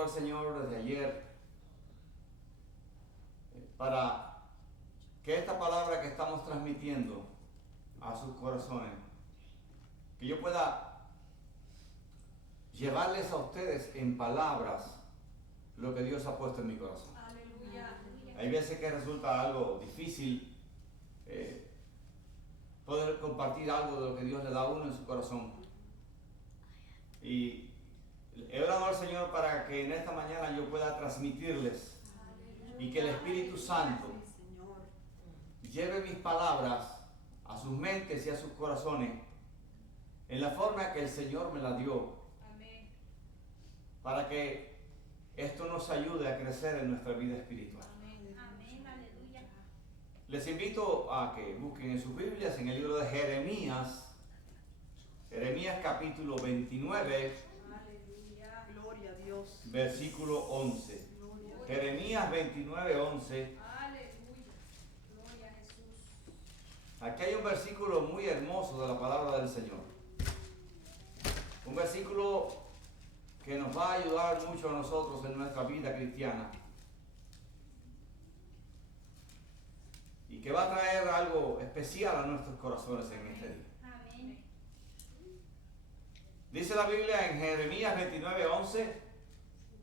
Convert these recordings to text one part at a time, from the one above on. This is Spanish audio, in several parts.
orando al Señor desde ayer para que esta palabra que estamos transmitiendo a sus corazones, que yo pueda llevarles a ustedes en palabras lo que Dios ha puesto en mi corazón. Aleluya. Hay veces que resulta algo difícil poder compartir algo de lo que Dios le da a uno en su corazón. Y he orado al Señor para que en esta mañana yo pueda transmitirles y que el Espíritu Santo lleve mis palabras a sus mentes y a sus corazones en la forma que el Señor me la dio. Amén. Para que esto nos ayude a crecer en nuestra vida espiritual. Amén. Amén. Aleluya. Les invito a que busquen en sus Biblias en el libro de Jeremías capítulo 29, Aleluya. Gloria a Dios. versículo 11. Gloria a Dios. Jeremías 29, 11. Aleluya. Gloria a Jesús. Aquí hay un versículo muy hermoso de la palabra del Señor. Un versículo que nos va a ayudar mucho a nosotros en nuestra vida cristiana. Y que va a traer algo especial a nuestros corazones en este día. Amén. Dice la Biblia en Jeremías 29, 11.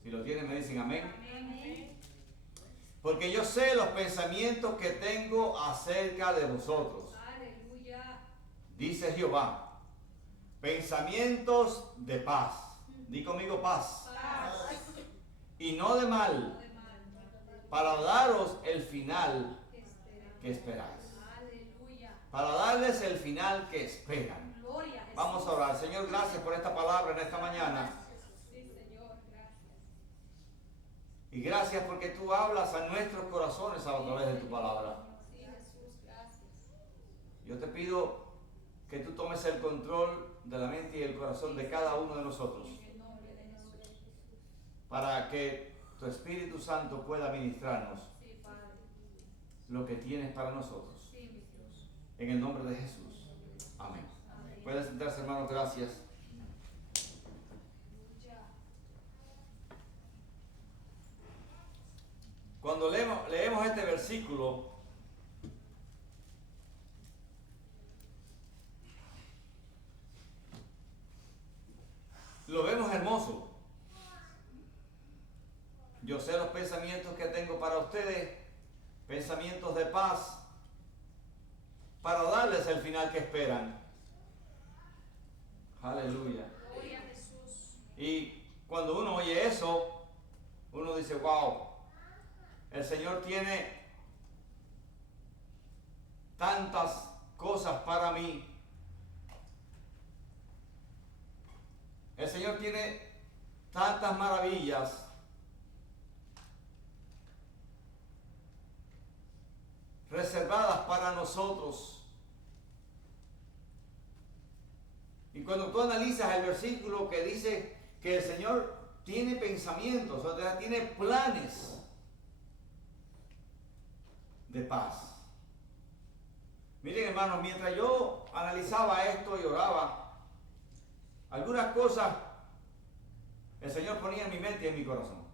Si lo tienen me dicen amén. Amén. Porque yo sé los pensamientos que tengo acerca de vosotros, Aleluya. dice Jehová. Pensamientos de paz. Di conmigo paz. Paz. Y no de mal, No de mal. para daros el final que Esperamos. esperáis. Aleluya. Para darles el final que esperan. Gloria a Jesús. Vamos a orar. Señor, gracias por esta palabra en esta mañana. Sí, Señor. Gracias. Y gracias porque tú hablas a nuestros corazones a través de tu palabra. Sí, Jesús. Gracias. Yo te pido que tú tomes el control de la mente y el corazón de cada uno de nosotros, En el nombre de Jesús. para que tu Espíritu Santo pueda ministrarnos Sí, Padre. lo que tienes para nosotros. Sí, mi Dios. En el nombre de Jesús. Amén. Amén. Pueden sentarse, hermanos, gracias. Aleluya. Cuando leemos este versículo, lo vemos hermoso. Yo sé los pensamientos que tengo para ustedes, pensamientos de paz, para darles el final que esperan. Aleluya. Gloria a Jesús. Y cuando uno oye eso, uno dice, wow, el Señor tiene tantas cosas para mí. El Señor tiene tantas maravillas. Reservadas para nosotros. Y cuando tú analizas el versículo que dice que el Señor tiene pensamientos, o sea, tiene planes de paz. Miren, hermanos, mientras yo analizaba esto y oraba, algunas cosas el Señor ponía en mi mente y en mi corazón.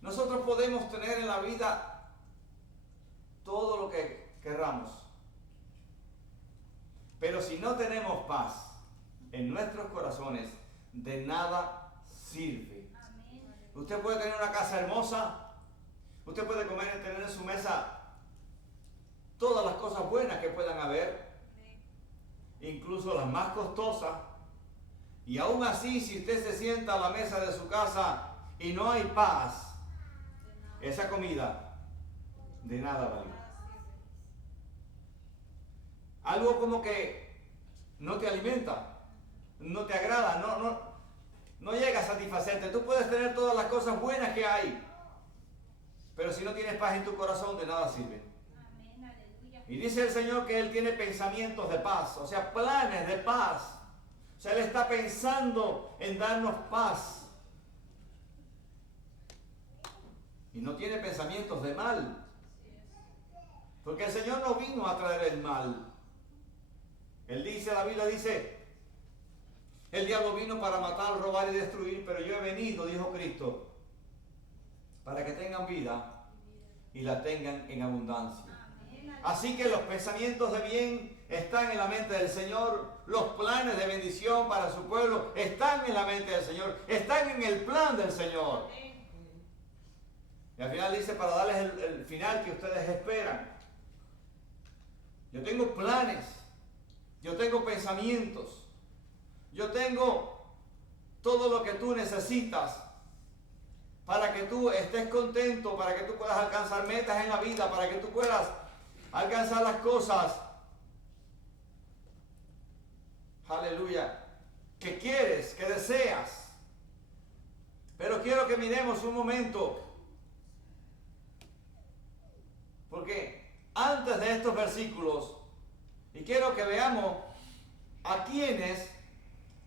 Nosotros podemos tener en la vida todo lo que querramos, pero si no tenemos paz en nuestros corazones, de nada sirve. Amén. Usted puede tener una casa hermosa, usted puede comer y tener en su mesa todas las cosas buenas que puedan haber, incluso las más costosas, y aún así, si usted se sienta a la mesa de su casa y no hay paz, esa comida de nada vale. Algo como que no te alimenta, no te agrada, no llega a satisfacerte. Tú puedes tener todas las cosas buenas que hay, pero si no tienes paz en tu corazón, de nada sirve. Amén. Aleluya. Y dice el Señor que Él tiene pensamientos de paz, o sea, planes de paz. O sea, Él está pensando en darnos paz. Y no tiene pensamientos de mal. Porque el Señor no vino a traer el mal. Él dice, la Biblia dice, El diablo vino para matar, robar y destruir, pero yo he venido, dijo Cristo, para que tengan vida y la tengan en abundancia. Así que los pensamientos de bien están en la mente del Señor, los planes de bendición para su pueblo están en la mente del Señor, están en el plan del Señor. Y al final dice, para darles el final que ustedes esperan. Yo tengo planes, yo tengo pensamientos, yo tengo todo lo que tú necesitas para que tú estés contento, para que tú puedas alcanzar metas en la vida, para que tú puedas alcanzar las cosas, aleluya, que quieres, que deseas. Pero quiero que miremos un momento, porque antes de estos versículos, y quiero que veamos a quienes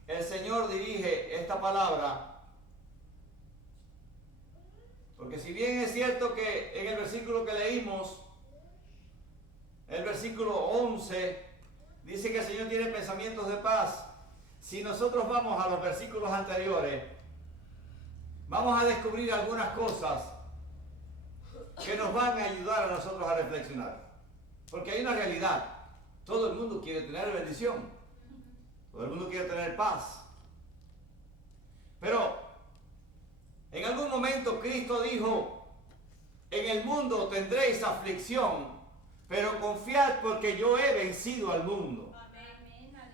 el Señor dirige esta palabra. Porque si bien es cierto que en el versículo que leímos, el versículo 11, dice que el Señor tiene pensamientos de paz. Si nosotros vamos a los versículos anteriores, vamos a descubrir algunas cosas que nos van a ayudar a nosotros a reflexionar. Porque hay una realidad. Todo el mundo quiere tener bendición. Todo el mundo quiere tener paz. Pero en algún momento Cristo dijo, en el mundo tendréis aflicción, pero confiad porque yo he vencido al mundo.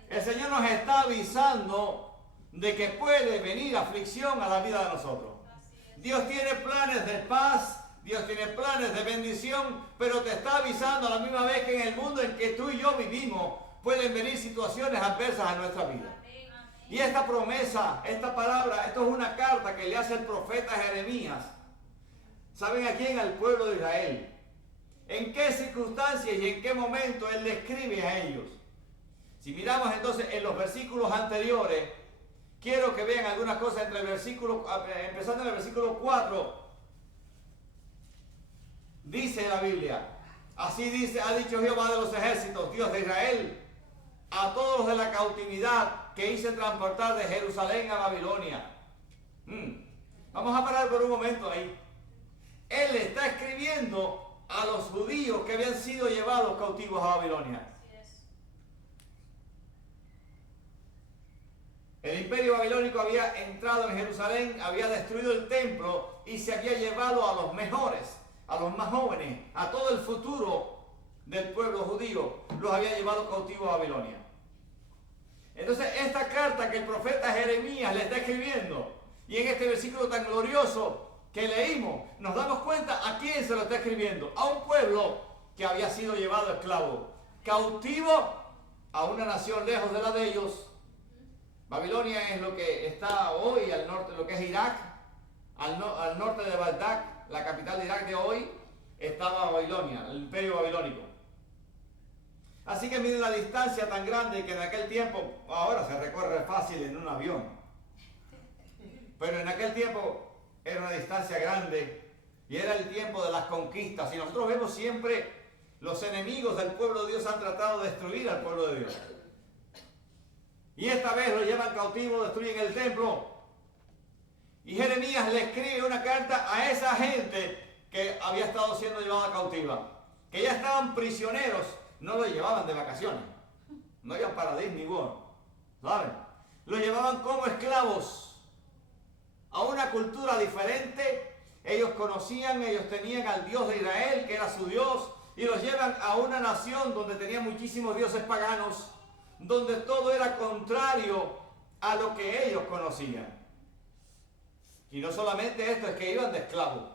El Señor nos está avisando de que puede venir aflicción a la vida de nosotros. Dios tiene planes de paz, Dios tiene planes de bendición, pero te está avisando a la misma vez que en el mundo en que tú y yo vivimos pueden venir situaciones adversas a nuestra vida. Y esta promesa, esta palabra, esto es una carta que le hace el profeta Jeremías. ¿Saben a quién? Al pueblo de Israel. ¿En qué circunstancias y en qué momento él le escribe a ellos? Si miramos entonces en los versículos anteriores, quiero que vean algunas cosas entre el versículo, empezando en el versículo 4. Dice la Biblia, así dice, ha dicho Jehová de los ejércitos, Dios de Israel, a todos los de la cautividad que hice transportar de Jerusalén a Babilonia. Vamos a parar por un momento ahí. Él está escribiendo a los judíos que habían sido llevados cautivos a Babilonia. El imperio babilónico había entrado en Jerusalén, había destruido el templo y se había llevado a los mejores, a los más jóvenes, a todo el futuro del pueblo judío, los había llevado cautivos a Babilonia. Entonces esta carta que el profeta Jeremías le está escribiendo, y en este versículo tan glorioso que leímos, nos damos cuenta a quién se lo está escribiendo. A un pueblo que había sido llevado esclavo, cautivo a una nación lejos de la de ellos. Babilonia es lo que está hoy al norte, lo que es Irak, al norte de Bagdad, la capital de Irak de hoy, estaba Babilonia, el imperio babilónico. Así que miren la distancia tan grande que en aquel tiempo, ahora se recorre fácil en un avión, pero en aquel tiempo era una distancia grande y era el tiempo de las conquistas. Y nosotros vemos siempre los enemigos del pueblo de Dios han tratado de destruir al pueblo de Dios. Y esta vez lo llevan cautivo, destruyen el templo. Y Jeremías le escribe una carta a esa gente que había estado siendo llevada cautiva, que ya estaban prisioneros, no lo llevaban de vacaciones, no iban para Disney World, ¿saben? Lo llevaban como esclavos a una cultura diferente. Ellos conocían, ellos tenían al Dios de Israel, que era su Dios, y los llevan a una nación donde tenían muchísimos dioses paganos, donde todo era contrario a lo que ellos conocían. Y no solamente esto, es que iban de esclavos.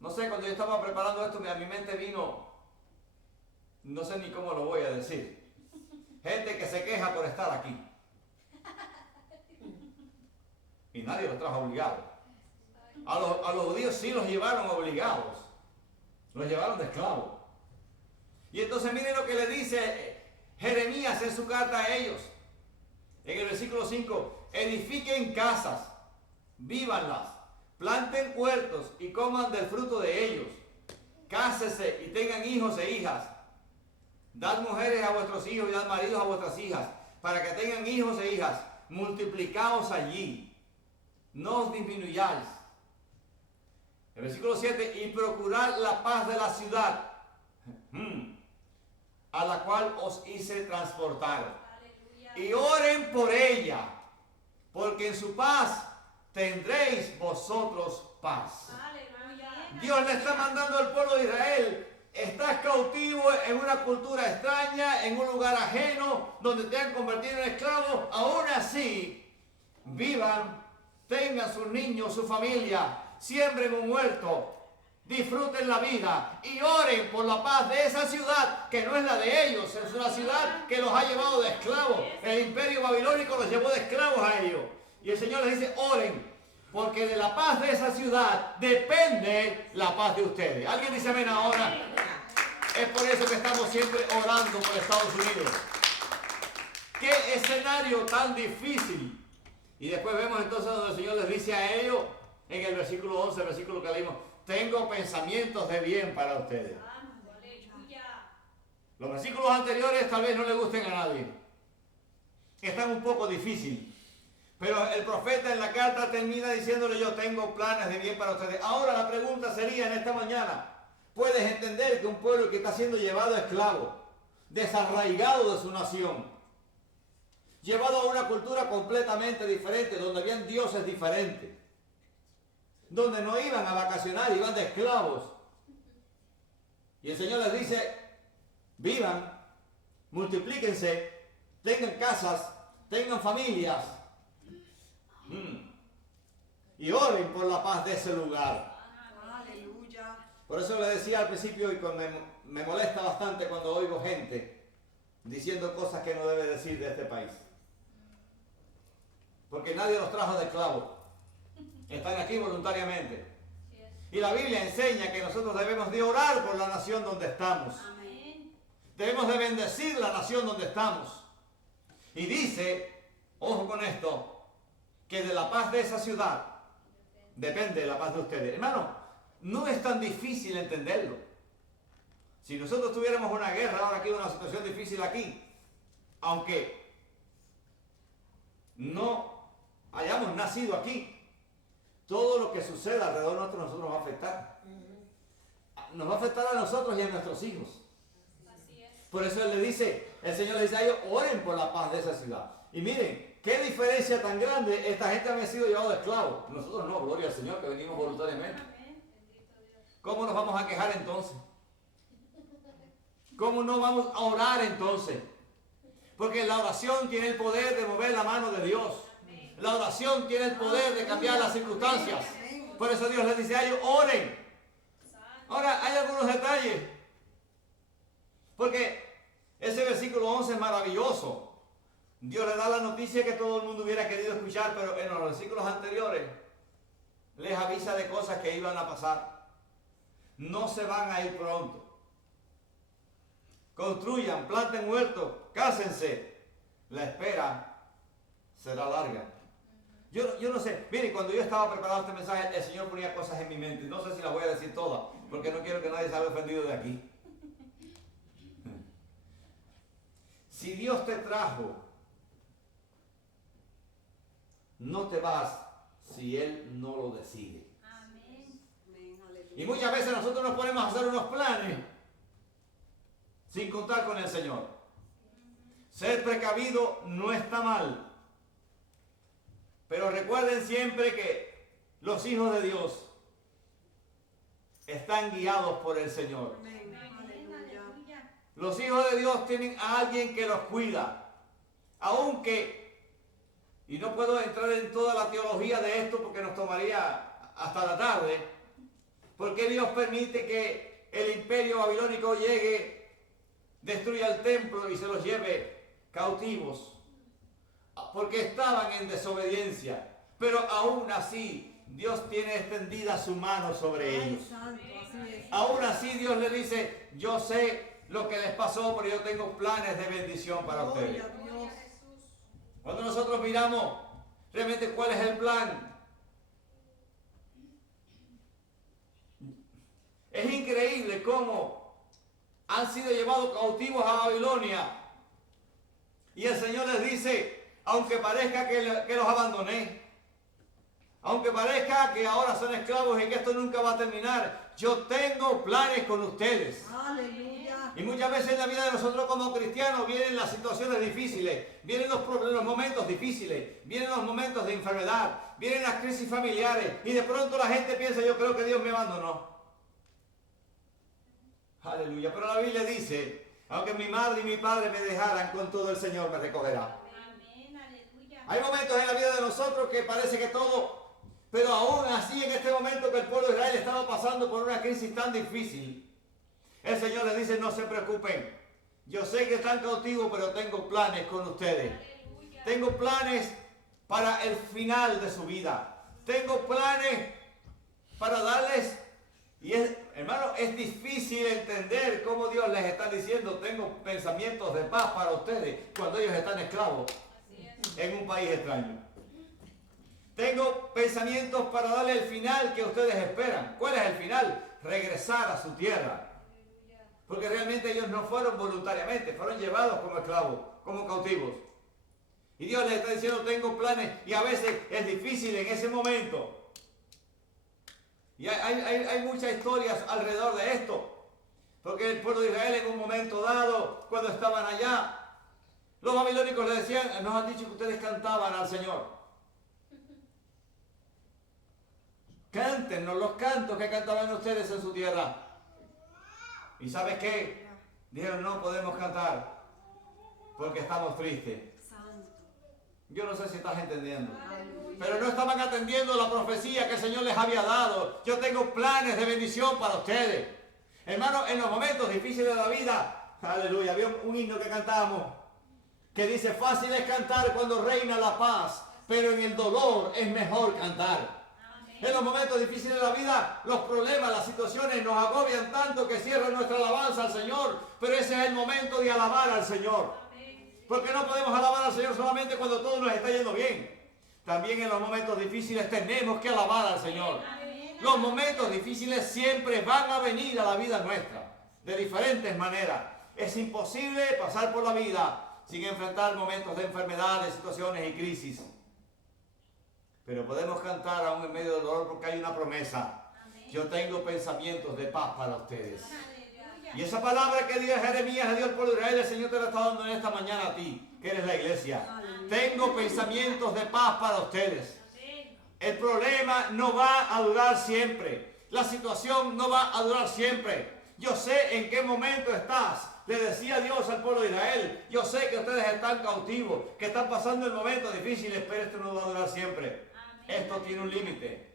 No sé, cuando yo estaba preparando esto, a mi mente vino, no sé ni cómo lo voy a decir, gente que se queja por estar aquí. Y nadie los trajo obligados. A los judíos sí los llevaron obligados. Los llevaron de esclavos. Y entonces miren lo que le dice Jeremías en su carta a ellos. En el versículo 5, edifiquen casas, vívanlas, planten huertos y coman del fruto de ellos. Cásese y tengan hijos e hijas. Dad mujeres a vuestros hijos y dad maridos a vuestras hijas, para que tengan hijos e hijas. Multiplicaos allí, no os disminuyáis. El versículo 7, y procurad la paz de la ciudad, a la cual os hice transportar. Aleluya. Y oren por ella, porque en su paz tendréis vosotros paz. Aleluya. Dios le está mandando al pueblo de Israel. Estás cautivo en una cultura extraña, en un lugar ajeno, donde te han convertido en esclavo. Aún así, vivan, tengan sus niños, su familia, siembren un huerto, disfruten la vida y oren por la paz de esa ciudad que no es la de ellos, es una ciudad que los ha llevado de esclavos. El imperio babilónico los llevó de esclavos a ellos. Y el Señor les dice, oren, porque de la paz de esa ciudad depende la paz de ustedes. ¿Alguien dice amén ahora? Es por eso que estamos siempre orando por Estados Unidos. ¡Qué escenario tan difícil! Y después vemos entonces donde el Señor les dice a ellos, en el versículo 11, el versículo que leímos, tengo pensamientos de bien para ustedes. Aleluya. Los versículos anteriores tal vez no le gusten a nadie. Están un poco difíciles. Pero el profeta en la carta termina diciéndole, yo tengo planes de bien para ustedes. Ahora la pregunta sería en esta mañana, ¿puedes entender que un pueblo que está siendo llevado a esclavo, desarraigado de su nación, llevado a una cultura completamente diferente, donde habían dioses diferentes, donde no iban a vacacionar, iban de esclavos? Y el Señor les dice, vivan, multiplíquense, tengan casas, tengan familias, y oren por la paz de ese lugar. Aleluya. Por eso le decía al principio, y me molesta bastante cuando oigo gente diciendo cosas que no debe decir de este país. Porque nadie los trajo de esclavos. Están aquí voluntariamente. Y la Biblia enseña que nosotros debemos de orar por la nación donde estamos. Amén. Debemos de bendecir la nación donde estamos. Y dice, ojo con esto, que de la paz de esa ciudad depende la paz de ustedes. Hermano, no es tan difícil entenderlo. Si nosotros tuviéramos una guerra ahora aquí, una situación difícil aquí, aunque no hayamos nacido aquí, todo lo que suceda alrededor nuestro nosotros nos va a afectar. Nos va a afectar a nosotros y a nuestros hijos. Así es. Por eso él le dice, el Señor le dice a ellos, oren por la paz de esa ciudad. Y miren, qué diferencia tan grande. Esta gente había sido llevado de esclavos. Nosotros no, gloria al Señor, que venimos voluntariamente. Amén. Bendito Dios. ¿Cómo nos vamos a quejar entonces? ¿Cómo no vamos a orar entonces? Porque la oración tiene el poder de mover la mano de Dios. La oración tiene el poder de cambiar las circunstancias. Por eso Dios les dice a ellos, oren. Ahora, hay algunos detalles. Porque ese versículo 11 es maravilloso. Dios le da la noticia que todo el mundo hubiera querido escuchar, pero en los versículos anteriores les avisa de cosas que iban a pasar. No se van a ir pronto. Construyan, planten huertos, cásense. La espera será larga. Yo no sé, miren, cuando yo estaba preparando este mensaje, el Señor ponía cosas en mi mente. No sé si las voy a decir todas, porque no quiero que nadie salga ofendido de aquí. Si Dios te trajo, no te vas si Él no lo decide. Amén. Amén. Aleluya. Y muchas veces nosotros nos ponemos a hacer unos planes sin contar con el Señor. Ser precavido no está mal. Pero recuerden siempre que los hijos de Dios están guiados por el Señor. Amén. Amén. Aleluya. Aleluya. Los hijos de Dios tienen a alguien que los cuida. Aunque, y no puedo entrar en toda la teología de esto porque nos tomaría hasta la tarde, porque Dios permite que el imperio babilónico llegue, destruya el templo y se los lleve cautivos. Porque estaban en desobediencia. Pero aún así, Dios tiene extendida su mano sobre Ay, ellos. santo, así es. Aún así Dios le dice, yo sé lo que les pasó, pero yo tengo planes de bendición para ustedes. Gloria a Dios. Gloria a Jesús. Cuando nosotros miramos realmente cuál es el plan, es increíble cómo han sido llevados cautivos a Babilonia Y el Señor les dice, aunque parezca que los abandoné, aunque parezca que ahora son esclavos y que esto nunca va a terminar, yo tengo planes con ustedes. Aleluya. Y muchas veces en la vida de nosotros como cristianos vienen las situaciones difíciles, vienen los momentos difíciles, vienen los momentos de enfermedad, vienen las crisis familiares y de pronto la gente piensa, yo creo que Dios me abandonó. Aleluya. Pero la Biblia dice, aunque mi madre y mi padre me dejaran, con todo el Señor me recogerá. Amén, aleluya. Hay momentos en la vida de nosotros que parece que todo, pero aún así en este momento que el pueblo de Israel estaba pasando por una crisis tan difícil, el Señor les dice, no se preocupen, yo sé que están cautivos, pero tengo planes con ustedes. Aleluya. Tengo planes para el final de su vida. Tengo planes para darles, y hermano, es difícil entender cómo Dios les está diciendo, tengo pensamientos de paz para ustedes, cuando ellos están esclavos Así es. en un país extraño. Tengo pensamientos para darle el final que ustedes esperan. ¿Cuál es el final? Regresar a su tierra. Aleluya. Porque realmente ellos no fueron voluntariamente, fueron llevados como esclavos, como cautivos. Y Dios les está diciendo, tengo planes, y a veces es difícil en ese momento. Y hay muchas historias alrededor de esto. Porque el pueblo de Israel en un momento dado, cuando estaban allá, los babilónicos le decían, nos han dicho que ustedes cantaban al Señor. Cántenos los cantos que cantaban ustedes en su tierra. ¿Y sabes qué? Dijeron, no podemos cantar porque estamos tristes. Santo. Yo no sé si estás entendiendo. Aleluya. Pero no estaban atendiendo la profecía que el Señor les había dado. Yo tengo planes de bendición para ustedes. Hermano, en los momentos difíciles de la vida, aleluya, había un himno que cantábamos que dice, fácil es cantar cuando reina la paz, pero en el dolor es mejor cantar. En los momentos difíciles de la vida, los problemas, las situaciones nos agobian tanto que cierran nuestra alabanza al Señor. Pero ese es el momento de alabar al Señor. Amén. Porque no podemos alabar al Señor solamente cuando todo nos está yendo bien. También en los momentos difíciles tenemos que alabar al Señor. Amén. Los momentos difíciles siempre van a venir a la vida nuestra, de diferentes maneras. Es imposible pasar por la vida sin enfrentar momentos de enfermedades, situaciones y crisis. Pero podemos cantar aún en medio del dolor porque hay una promesa. Amén. Yo tengo pensamientos de paz para ustedes. Aleluya. Y esa palabra que dio Jeremías, le dio al pueblo de Israel, el Señor te la está dando en esta mañana a ti, que eres la iglesia. Tengo pensamientos de paz para ustedes. Amén. El problema no va a durar siempre. La situación no va a durar siempre. Yo sé en qué momento estás. Le decía Dios al pueblo de Israel, yo sé que ustedes están cautivos, que están pasando en momentos difíciles, pero esto no va a durar siempre. Amén. Esto tiene un límite.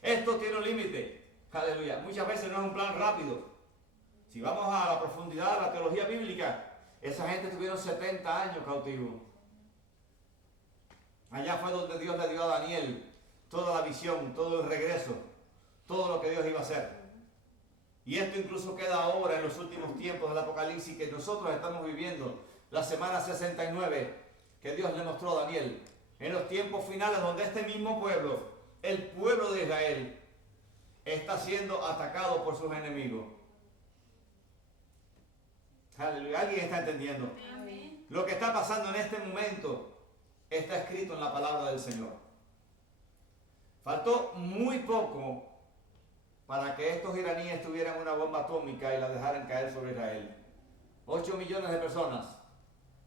Esto tiene un límite. Aleluya. Muchas veces no es un plan rápido. Si vamos a la profundidad de la teología bíblica, esa gente tuvieron 70 años cautivos. Allá fue donde Dios le dio a Daniel toda la visión, todo el regreso, todo lo que Dios iba a hacer. Y esto incluso queda ahora en los últimos tiempos del Apocalipsis que nosotros estamos viviendo, la semana 69 que Dios le mostró a Daniel. En los tiempos finales donde este mismo pueblo, el pueblo de Israel, está siendo atacado por sus enemigos. Aleluya. ¿Alguien está entendiendo? Amén. Lo que está pasando en este momento está escrito en la palabra del Señor. Faltó muy poco para que estos iraníes tuvieran una bomba atómica y la dejaran caer sobre Israel. 8 millones de personas.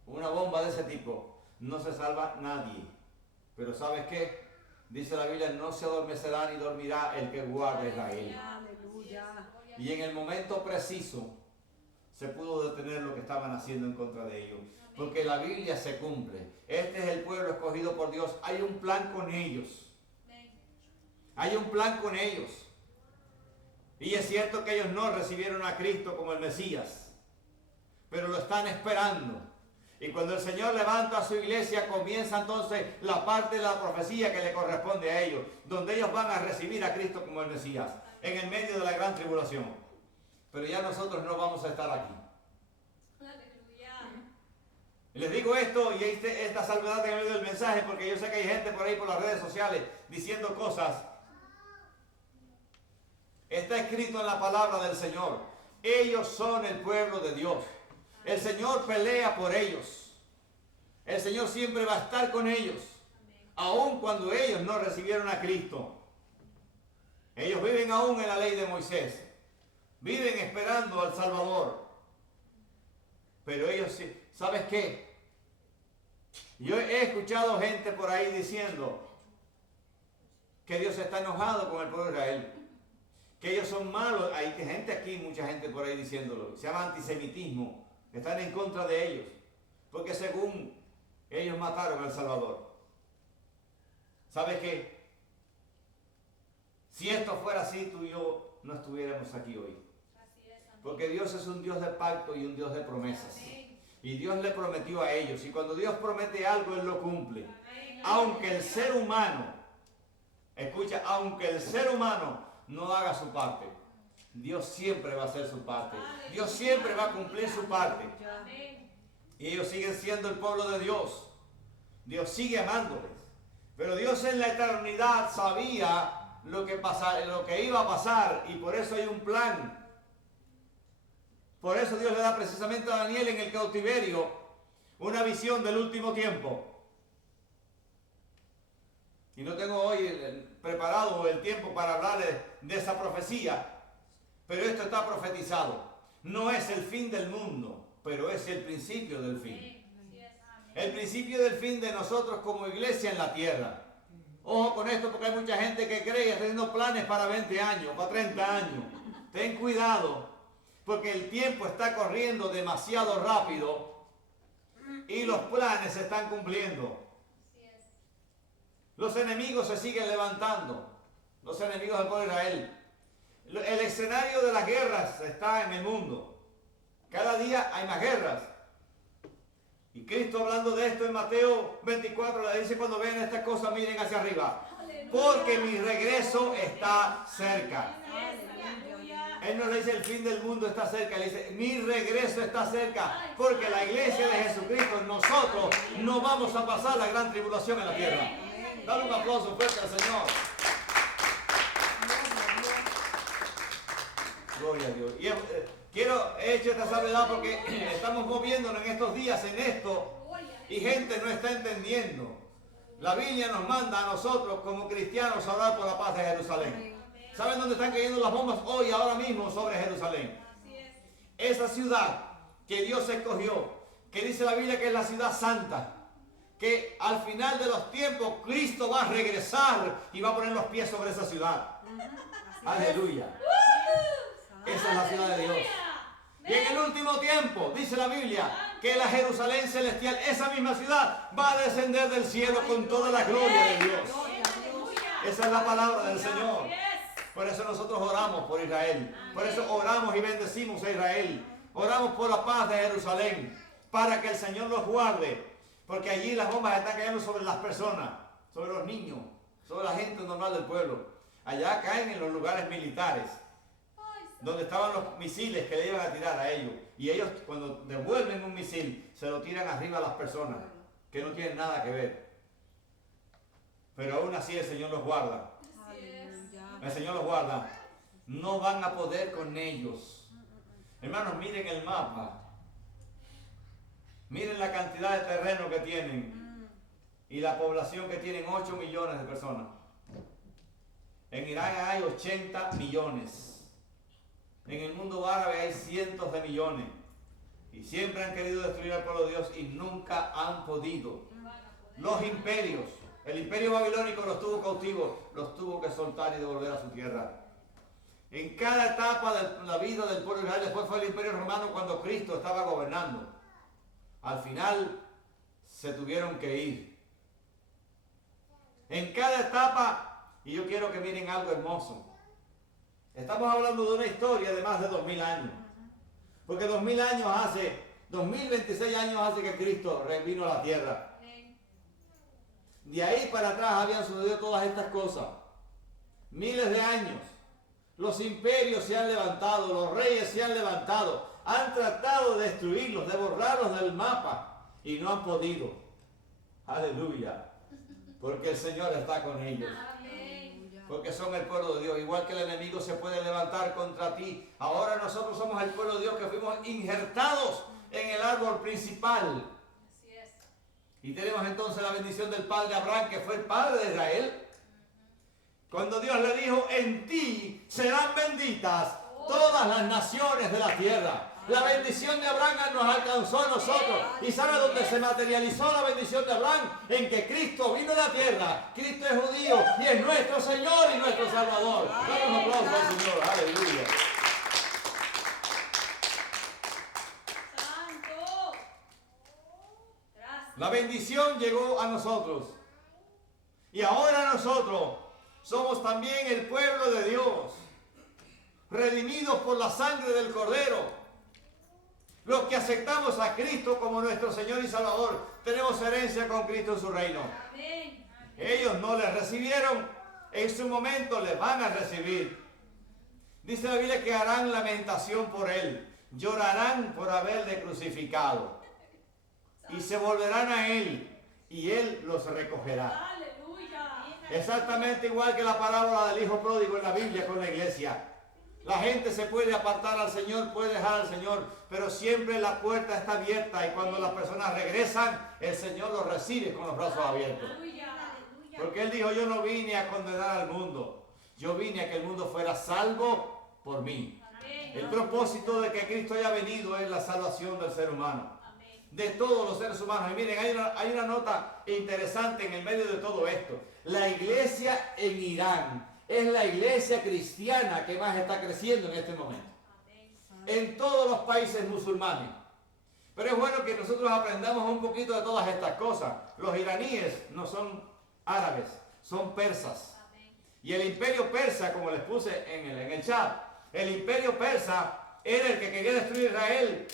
Una bomba de ese tipo. No se salva nadie. Pero ¿sabes qué? Dice la Biblia, no se adormecerá ni dormirá el que guarda a Israel. Aleluya. Y en el momento preciso se pudo detener lo que estaban haciendo en contra de ellos. Porque la Biblia se cumple. Este es el pueblo escogido por Dios. Hay un plan con ellos. Amén. Hay un plan con ellos. Y es cierto que ellos no recibieron a Cristo como el Mesías. Pero lo están esperando. Y cuando el Señor levanta a su iglesia, comienza entonces la parte de la profecía que le corresponde a ellos. Donde ellos van a recibir a Cristo como el Mesías. En el medio de la gran tribulación. Pero ya nosotros no vamos a estar aquí. Aleluya. Y les digo esto y esta salvedad en medio del mensaje porque yo sé que hay gente por ahí por las redes sociales diciendo cosas. Está escrito en la palabra del Señor. Ellos son el pueblo de Dios. El Señor pelea por ellos. Señor siempre va a estar con ellos, aun cuando ellos no recibieron a Cristo. Ellos viven aún en la ley de Moisés, viven esperando al Salvador. Pero ellos, ¿sabes qué? Yo he escuchado gente por ahí diciendo que Dios está enojado con el pueblo de Israel, que ellos son malos. Hay gente aquí, mucha gente por ahí diciéndolo. Se llama antisemitismo. Están en contra de ellos, porque según ellos mataron al Salvador. ¿Sabes qué? Si esto fuera así, tú y yo no estuviéramos aquí hoy. Porque Dios es un Dios de pacto y un Dios de promesas. Y Dios le prometió a ellos. Y cuando Dios promete algo, Él lo cumple. Aunque el ser humano, escucha, aunque el ser humano no haga su parte, Dios siempre va a hacer su parte. Dios siempre va a cumplir su parte. Y ellos siguen siendo el pueblo de Dios. Dios sigue amándoles. Pero Dios en la eternidad sabía lo que iba a pasar. Y por eso hay un plan. Por eso Dios le da precisamente a Daniel en el cautiverio una visión del último tiempo. Y no tengo hoy preparado el tiempo para hablar de esa profecía. Pero esto está profetizado. No es el fin del mundo, pero es el principio del fin. El principio del fin de nosotros como iglesia en la tierra. Ojo con esto, porque hay mucha gente que cree y está haciendo planes para 20 años, para 30 años. Ten cuidado, porque el tiempo está corriendo demasiado rápido y los planes se están cumpliendo. Los enemigos se siguen levantando, los enemigos del pueblo de Israel. El escenario de las guerras está en el mundo. Cada día hay más guerras. Y Cristo, hablando de esto en Mateo 24, le dice: cuando vean estas cosas, miren hacia arriba, porque mi regreso está cerca. Él no le dice el fin del mundo está cerca, le dice mi regreso está cerca, porque la iglesia de Jesucristo, nosotros no vamos a pasar la gran tribulación en la tierra. Dale un aplauso fuerte al Señor. Gloria a Dios. Y he hecho esta salvedad porque estamos moviéndonos en estos días en esto y gente no está entendiendo. La Biblia nos manda a nosotros como cristianos a orar por la paz de Jerusalén. ¿Saben dónde están cayendo las bombas hoy, ahora mismo, sobre Jerusalén? Esa ciudad que Dios escogió, que dice la Biblia que es la ciudad santa, que al final de los tiempos Cristo va a regresar y va a poner los pies sobre esa ciudad. Aleluya. Esa es la ciudad de Dios. Y en el último tiempo, dice la Biblia, que la Jerusalén celestial, esa misma ciudad, va a descender del cielo con toda la gloria de Dios. Esa es la palabra del Señor. Por eso nosotros oramos por Israel. Por eso oramos y bendecimos a Israel. Oramos por la paz de Jerusalén, para que el Señor los guarde. Porque allí las bombas están cayendo sobre las personas, sobre los niños, sobre la gente normal del pueblo. Allá caen en los lugares militares, donde estaban los misiles que le iban a tirar a ellos. Y ellos, cuando devuelven un misil, se lo tiran arriba a las personas, que no tienen nada que ver. Pero aún así el Señor los guarda. El Señor los guarda. No van a poder con ellos. Hermanos, miren el mapa. Miren la cantidad de terreno que tienen. Y la población que tienen, 8 millones de personas. En Irán hay 80 millones. En el mundo árabe hay cientos de millones. Y siempre han querido destruir al pueblo de Dios y nunca han podido. Los imperios, el imperio babilónico los tuvo cautivos, los tuvo que soltar y devolver a su tierra. En cada etapa de la vida del pueblo de Israel, después fue el imperio romano cuando Cristo estaba gobernando. Al final se tuvieron que ir. En cada etapa, y yo quiero que miren algo hermoso. Estamos hablando de una historia de más de 2000 años. Porque 2026 años hace que Cristo vino a la tierra. De ahí para atrás habían sucedido todas estas cosas. Miles de años. Los imperios se han levantado, los reyes se han levantado. Han tratado de destruirlos, de borrarlos del mapa. Y no han podido. Aleluya. Porque el Señor está con ellos. Porque son el pueblo de Dios. Igual que el enemigo se puede levantar contra ti. Ahora nosotros somos el pueblo de Dios que fuimos injertados en el árbol principal. Y tenemos entonces la bendición del padre Abraham, que fue el padre de Israel. Cuando Dios le dijo, en ti serán benditas todas las naciones de la tierra. La bendición de Abraham nos alcanzó a nosotros. ¿Y sabe dónde se materializó la bendición de Abraham? En que Cristo vino a la tierra. Cristo es judío y es nuestro Señor y nuestro Salvador. Dale un aplauso al Señor. Aleluya. Santo. Gracias. La bendición llegó a nosotros. Y ahora nosotros somos también el pueblo de Dios, redimidos por la sangre del Cordero. Los que aceptamos a Cristo como nuestro Señor y Salvador, tenemos herencia con Cristo en su reino. Amén. Ellos no le recibieron, en su momento le van a recibir. Dice la Biblia que harán lamentación por él, llorarán por haberle crucificado. Y se volverán a él, y él los recogerá. Aleluya. Exactamente igual que la parábola del hijo pródigo en la Biblia con la iglesia. La gente se puede apartar al Señor, puede dejar al Señor, pero siempre la puerta está abierta y cuando las personas regresan, el Señor los recibe con los brazos abiertos. Aleluya. Porque Él dijo, yo no vine a condenar al mundo, yo vine a que el mundo fuera salvo por mí. Amén. El propósito de que Cristo haya venido es la salvación del ser humano, Amén. de todos los seres humanos. Y miren, hay una nota interesante en el medio de todo esto. La iglesia en Irán es la iglesia cristiana que más está creciendo en este momento. En todos los países musulmanes. Pero es bueno que nosotros aprendamos un poquito de todas estas cosas. Los iraníes no son árabes, son persas. Y el imperio persa, como les puse en el chat, el imperio persa era el que quería destruir Israel.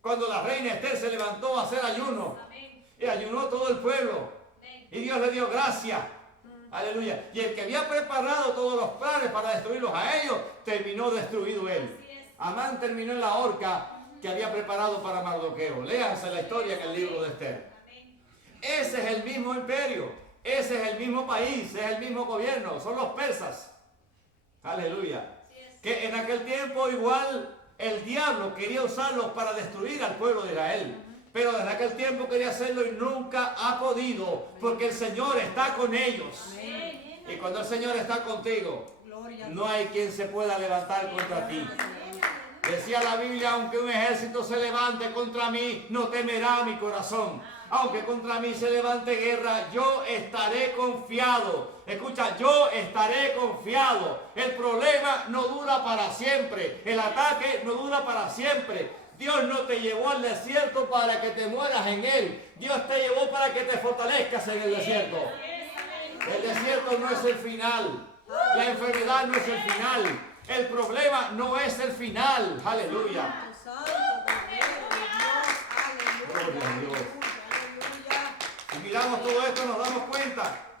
Cuando la reina Esther se levantó a hacer ayuno, y ayunó todo el pueblo, y Dios le dio gracia. Aleluya. Y el que había preparado todos los planes para destruirlos a ellos, terminó destruido él. Amán terminó en la horca que había preparado para Mardoqueo. Léanse la historia en el libro de Esther. Ese es el mismo imperio, ese es el mismo país, es el mismo gobierno, son los persas. Aleluya. Que en aquel tiempo igual el diablo quería usarlos para destruir al pueblo de Israel. Pero desde aquel tiempo quería hacerlo y nunca ha podido, porque el Señor está con ellos. Amén. Y cuando el Señor está contigo, no hay quien se pueda levantar contra ti. Decía la Biblia, aunque un ejército se levante contra mí, no temerá mi corazón. Aunque contra mí se levante guerra, yo estaré confiado. Escucha, yo estaré confiado. El problema no dura para siempre. El ataque no dura para siempre. Dios no te llevó al desierto para que te mueras en él. Dios te llevó para que te fortalezcas en el desierto. El desierto no es el final. La enfermedad no es el final. El problema no es el final. Aleluya. Gloria a Dios. Si miramos todo esto nos damos cuenta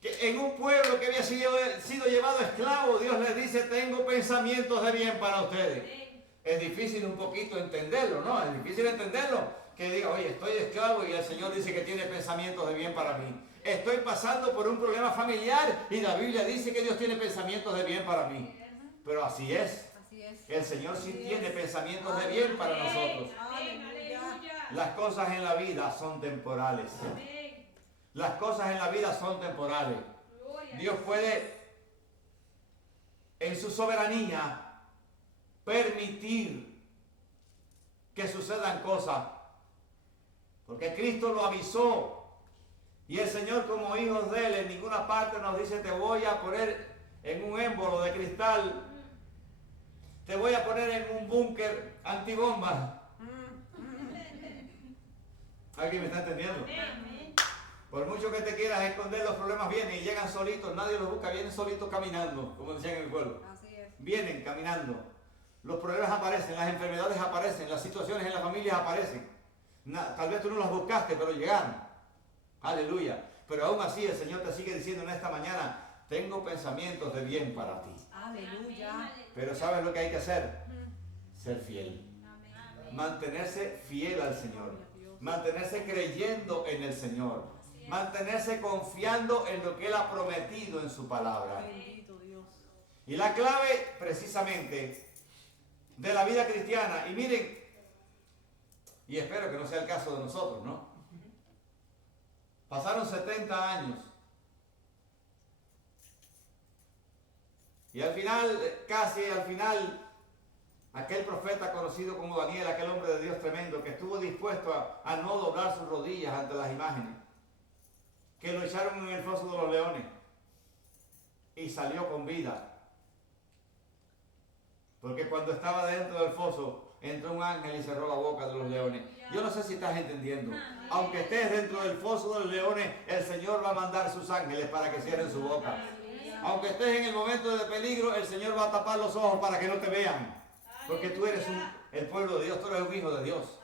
que en un pueblo que había sido llevado esclavo, Dios les dice, tengo pensamientos de bien para ustedes. Es difícil un poquito entenderlo, ¿no? Es difícil entenderlo. Que diga, oye, estoy esclavo y el Señor dice que tiene pensamientos de bien para mí. Estoy pasando por un problema familiar y la Biblia dice que Dios tiene pensamientos de bien para mí. Pero así es. El Señor sí tiene pensamientos de bien para nosotros. Las cosas en la vida son temporales. Las cosas en la vida son temporales. Dios puede, en su soberanía, permitir que sucedan cosas, porque Cristo lo avisó y el Señor, como hijos de él, en ninguna parte nos dice te voy a poner en un émbolo de cristal, te voy a poner en un búnker antibomba. ¿Alguien me está entendiendo? Por mucho que te quieras esconder, los problemas vienen y llegan solitos, nadie los busca, vienen solitos caminando, como decían en el pueblo. Vienen caminando. Los problemas aparecen, las enfermedades aparecen, las situaciones en las familias aparecen. Tal vez tú no las buscaste, pero llegaron. Aleluya. Pero aún así el Señor te sigue diciendo en esta mañana, tengo pensamientos de bien para ti. Aleluya. Pero ¿sabes lo que hay que hacer? Ser fiel. Mantenerse fiel al Señor. Mantenerse creyendo en el Señor. Mantenerse confiando en lo que Él ha prometido en su palabra. Bendito Dios. Y la clave, precisamente, de la vida cristiana, y miren, y espero que no sea el caso de nosotros, ¿no? Pasaron 70 años. Y al final, casi al final, aquel profeta conocido como Daniel, aquel hombre de Dios tremendo, que estuvo dispuesto a no doblar sus rodillas ante las imágenes, que lo echaron en el foso de los leones y salió con vida. Porque cuando estaba dentro del foso, entró un ángel y cerró la boca de los leones. Yo no sé si estás entendiendo. Aunque estés dentro del foso de los leones, el Señor va a mandar sus ángeles para que cierren su boca. Aunque estés en el momento de peligro, el Señor va a tapar los ojos para que no te vean. Porque tú eres el pueblo de Dios, tú eres un hijo de Dios.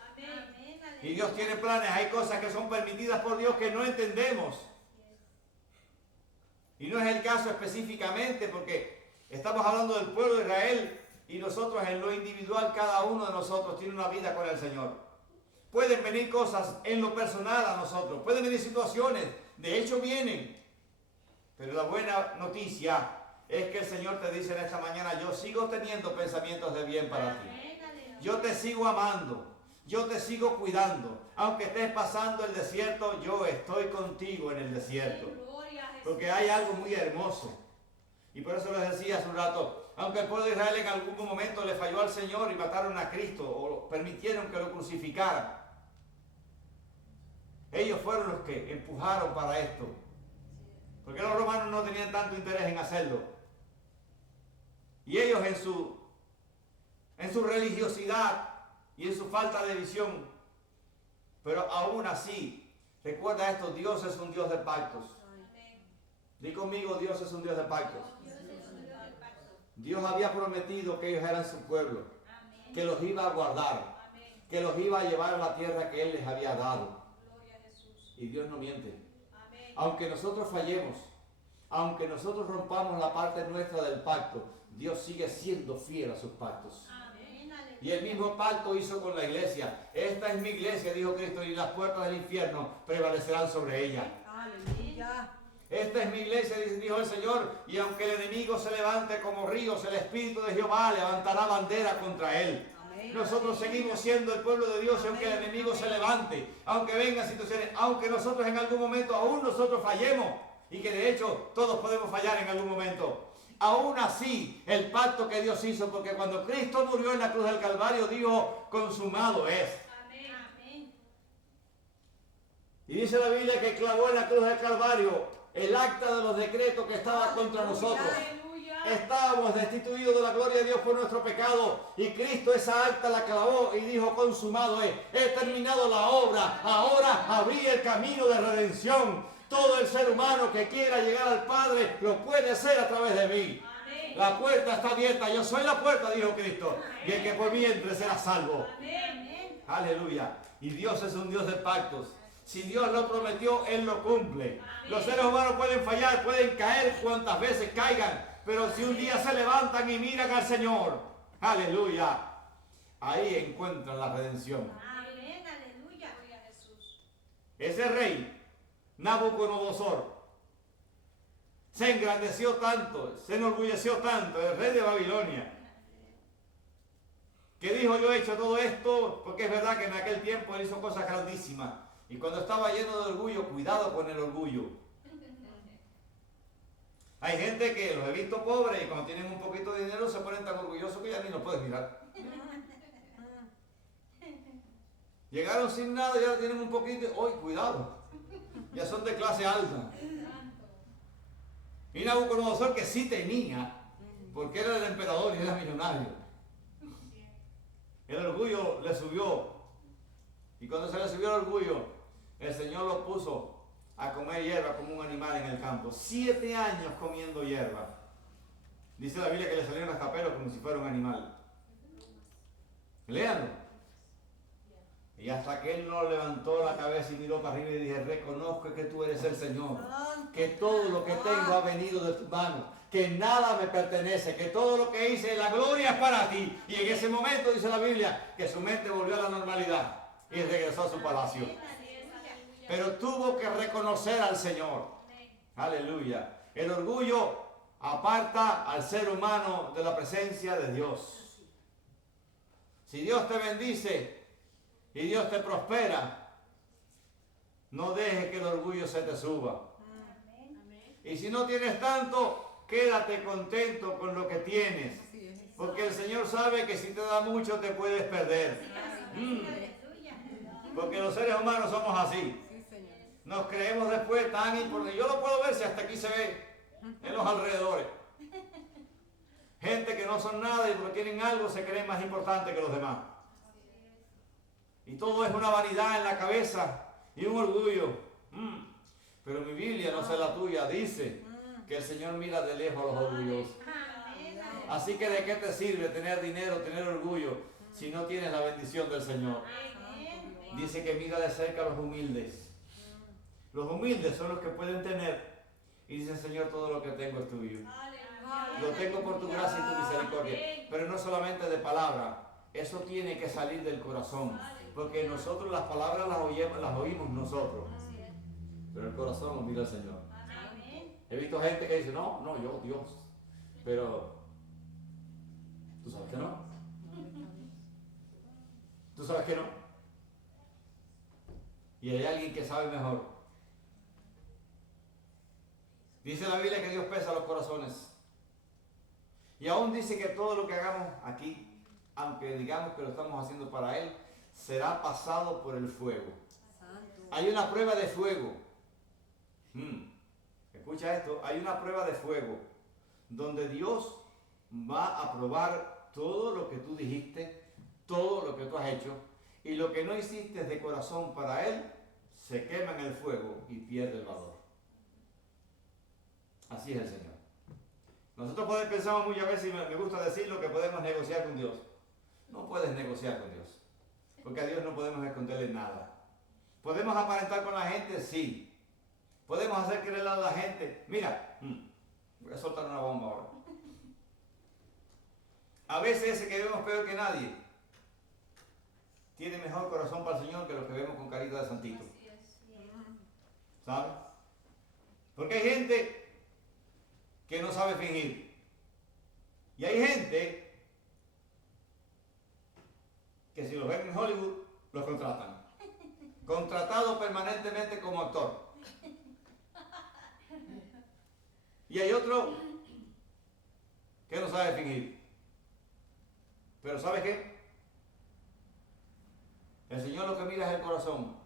Y Dios tiene planes, hay cosas que son permitidas por Dios que no entendemos. Y no es el caso específicamente porque estamos hablando del pueblo de Israel y nosotros en lo individual, cada uno de nosotros tiene una vida con el Señor. Pueden venir cosas en lo personal a nosotros, pueden venir situaciones, de hecho vienen. Pero la buena noticia es que el Señor te dice en esta mañana, yo sigo teniendo pensamientos de bien para ti. Yo te sigo amando, yo te sigo cuidando. Aunque estés pasando el desierto, yo estoy contigo en el desierto. Porque hay algo muy hermoso. Y por eso les decía hace un rato, aunque el pueblo de Israel en algún momento le falló al Señor y mataron a Cristo o permitieron que lo crucificaran, ellos fueron los que empujaron para esto. Porque los romanos no tenían tanto interés en hacerlo. Y ellos en su religiosidad y en su falta de visión, pero aún así, recuerda esto, Dios es un Dios de pactos. Di conmigo, Dios es un Dios de pactos. Dios había prometido que ellos eran su pueblo, que los iba a guardar, que los iba a llevar a la tierra que Él les había dado. Y Dios no miente. Aunque nosotros fallemos, aunque nosotros rompamos la parte nuestra del pacto, Dios sigue siendo fiel a sus pactos. Y el mismo pacto hizo con la iglesia. Esta es mi iglesia, dijo Cristo, y las puertas del infierno prevalecerán sobre ella. Aleluya. Esta es mi iglesia, dijo el Señor, y aunque el enemigo se levante como ríos, el Espíritu de Jehová levantará bandera contra él. Nosotros seguimos siendo el pueblo de Dios y aunque el enemigo se levante, aunque vengan situaciones, aunque nosotros en algún momento, aún nosotros fallemos, y que de hecho todos podemos fallar en algún momento, aún así el pacto que Dios hizo, porque cuando Cristo murió en la cruz del Calvario dijo, consumado es. Y dice la Biblia que clavó en la cruz del Calvario el acta de los decretos que estaba contra nosotros. Estábamos destituidos de la gloria de Dios por nuestro pecado y Cristo esa acta la clavó y dijo, consumado es, he terminado la obra, ahora abrí el camino de redención. Todo el ser humano que quiera llegar al Padre lo puede hacer a través de mí. La puerta está abierta, yo soy la puerta, dijo Cristo, y el que por mí entre será salvo. Aleluya. Y Dios es un Dios de pactos. Si Dios lo prometió, Él lo cumple. Los seres humanos pueden fallar, pueden caer cuantas veces caigan, pero si un día se levantan y miran al Señor, aleluya, ahí encuentran la redención. Ese rey, Nabucodonosor, se engrandeció tanto, se enorgulleció tanto, el rey de Babilonia, que dijo, yo he hecho todo esto, porque es verdad que en aquel tiempo él hizo cosas grandísimas. Y cuando estaba lleno de orgullo, cuidado con el orgullo. Hay gente que los he visto pobres y cuando tienen un poquito de dinero se ponen tan orgullosos que ya ni los puedes mirar. Llegaron sin nada y ahora tienen un poquito, ¡ay, cuidado! Ya son de clase alta. Y Nabucodonosor que sí tenía, porque era el emperador y era millonario. El orgullo le subió. Y cuando se le subió el orgullo, el Señor lo puso a comer hierba como un animal en el campo. 7 años comiendo hierba. Dice la Biblia que le salieron hasta pelos como si fuera un animal. Léanlo. Y hasta que él no levantó la cabeza y miró para arriba y dije, reconozco que tú eres el Señor, que todo lo que tengo ha venido de tus manos, que nada me pertenece, que todo lo que hice, la gloria es para ti. Y en ese momento dice la Biblia que su mente volvió a la normalidad y regresó a su palacio. Pero tuvo que reconocer al Señor. Aleluya. El orgullo aparta al ser humano de la presencia de Dios. Si Dios te bendice y Dios te prospera, No dejes que el orgullo se te suba. Amén. Y si no tienes tanto, quédate contento con lo que tienes. Así es. Porque el Señor sabe que si te da mucho te puedes perder. Porque los seres humanos somos así. Sí, Señor. Nos creemos después tan importantes. Yo lo puedo ver si hasta aquí se ve en los alrededores. Gente que no son nada y porque tienen algo se creen más importante que los demás. Y todo es una vanidad en la cabeza y un orgullo. Pero mi Biblia, no sé la tuya, dice que el Señor mira de lejos a los orgullosos. Así que ¿de qué te sirve tener dinero, tener orgullo, si no tienes la bendición del Señor? Dice que mira de cerca a los humildes. Los humildes son los que pueden tener. Y dice, Señor, todo lo que tengo es tuyo. Lo tengo por tu gracia y tu misericordia. Pero no solamente de palabra. Eso tiene que salir del corazón. Porque nosotros las palabras las oímos nosotros. Pero el corazón lo mira el Señor. He visto gente que dice, no, yo, Dios. Pero, ¿tú sabes que no? ¿Tú sabes que no? Y hay alguien que sabe mejor. Dice la Biblia que Dios pesa los corazones. Y aún dice que todo lo que hagamos aquí, aunque digamos que lo estamos haciendo para Él, será pasado por el fuego. Hay una prueba de fuego. Escucha esto, hay una prueba de fuego donde Dios va a probar todo lo que tú dijiste, todo lo que tú has hecho, y lo que no hiciste de corazón para Él se quema en el fuego y pierde el valor. Así es el Señor. Nosotros pensamos muchas veces, y me gusta decirlo, que podemos negociar con Dios. No puedes negociar con Dios, porque a Dios no podemos esconderle nada. ¿Podemos aparentar con la gente? Sí. ¿Podemos hacer creer a la gente? Mira, voy a soltar una bomba ahora. A veces ese que vemos peor que nadie tiene mejor corazón para el Señor que los que vemos con carita de santito. ¿Sabes? Porque hay gente que no sabe fingir. Y hay gente que si los ven en Hollywood, los contratan. Contratado permanentemente como actor. Y hay otro que no sabe fingir. Pero ¿sabe qué? El Señor lo que mira es el corazón.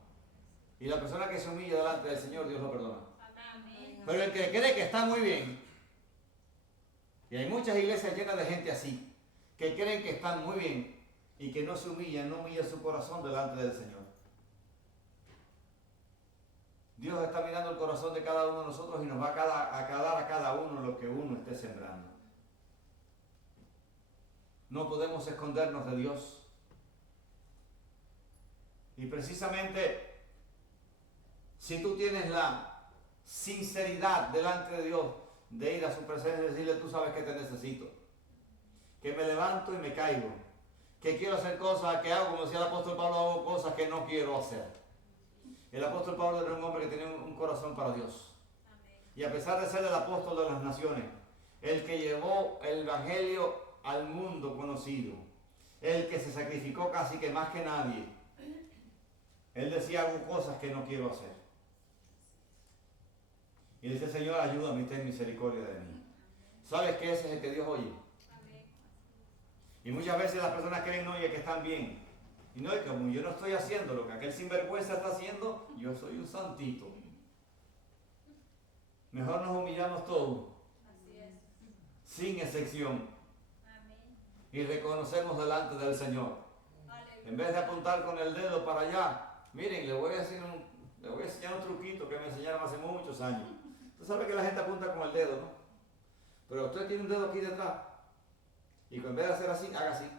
Y la persona que se humilla delante del Señor, Dios lo perdona. Pero el que cree que está muy bien, y hay muchas iglesias llenas de gente así, que creen que están muy bien y que no se humillan, no humillan su corazón delante del Señor. Dios está mirando el corazón de cada uno de nosotros y nos va a dar a cada uno lo que uno esté sembrando. No podemos escondernos de Dios. Y precisamente, si tú tienes la sinceridad delante de Dios, de ir a su presencia y decirle, tú sabes que te necesito, que me levanto y me caigo, que quiero hacer cosas, que hago, como decía el apóstol Pablo, hago cosas que no quiero hacer. El apóstol Pablo era un hombre que tenía un corazón para Dios. Y a pesar de ser el apóstol de las naciones, el que llevó el evangelio al mundo conocido, el que se sacrificó casi que más que nadie, él decía, hago cosas que no quiero hacer. Y dice, Señor, ayúdame y ten misericordia de mí. ¿Sabes que ese es el que Dios oye? Y muchas veces las personas creen, oye, que están bien. Y no, es como yo no estoy haciendo lo que aquel sinvergüenza está haciendo, yo soy un santito. Mejor nos humillamos todos, sin excepción. Y reconocemos delante del Señor. En vez de apuntar con el dedo para allá, miren, le voy a enseñar un truquito que me enseñaron hace muchos años. Usted sabe que la gente apunta con el dedo, ¿no? Pero usted tiene un dedo aquí detrás. Y en vez de hacer así, haga así.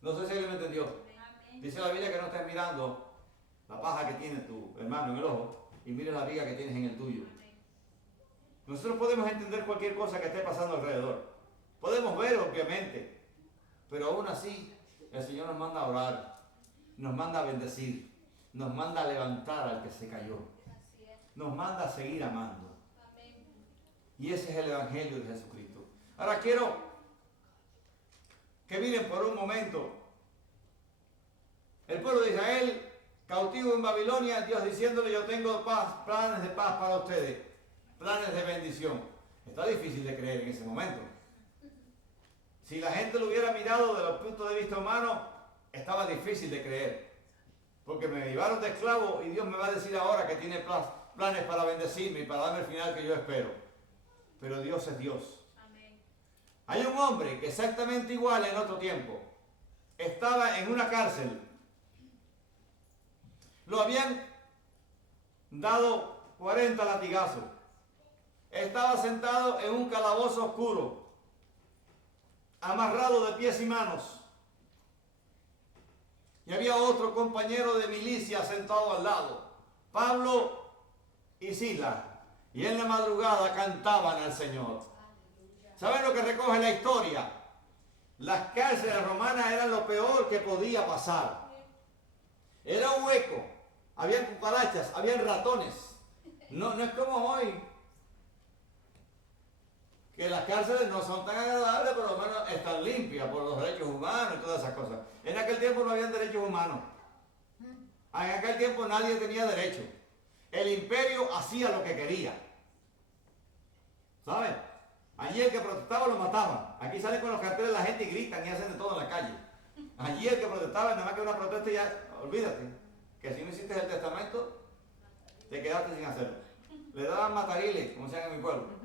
No sé si alguien me entendió. Dice la Biblia que no estés mirando la paja que tiene tu hermano en el ojo y mire la viga que tienes en el tuyo. Nosotros podemos entender cualquier cosa que esté pasando alrededor. Podemos ver, obviamente. Pero aún así, el Señor nos manda a orar. Nos manda a bendecir. Nos manda a levantar al que se cayó. Nos manda a seguir amando. Y ese es el Evangelio de Jesucristo. Ahora quiero que miren por un momento El pueblo de Israel, cautivo en Babilonia, Dios diciéndole, yo tengo paz, planes de paz para ustedes, planes de bendición. Está difícil de creer en ese momento. Si la gente lo hubiera mirado desde el punto de vista humano, estaba difícil de creer. Porque me llevaron de esclavo y Dios me va a decir ahora que tiene planes para bendecirme y para darme el final que yo espero. Pero Dios es Dios. Amén. Hay un hombre que exactamente igual en otro tiempo estaba en una cárcel. Lo habían dado 40 latigazos. Estaba sentado en un calabozo oscuro, amarrado de pies y manos. Y había otro compañero de milicia sentado al lado, Pablo y Silas. Y en la madrugada cantaban al Señor. ¿Saben lo que recoge la historia? Las cárceles romanas eran lo peor que podía pasar. Era un hueco, habían cucarachas, habían ratones. No es como hoy, que las cárceles no son tan agradables, pero lo menos están limpias por los derechos humanos y todas esas cosas. En aquel tiempo no habían derechos humanos. En aquel tiempo nadie tenía derecho. El imperio hacía lo que quería. ¿Sabes? Allí el que protestaba lo mataban. Aquí salen con los carteles la gente y gritan y hacen de todo en la calle. Allí el que protestaba, nada más que una protesta, ya, olvídate, que si no hiciste el testamento, te quedaste sin hacerlo. Le daban matariles, como se llama en mi pueblo.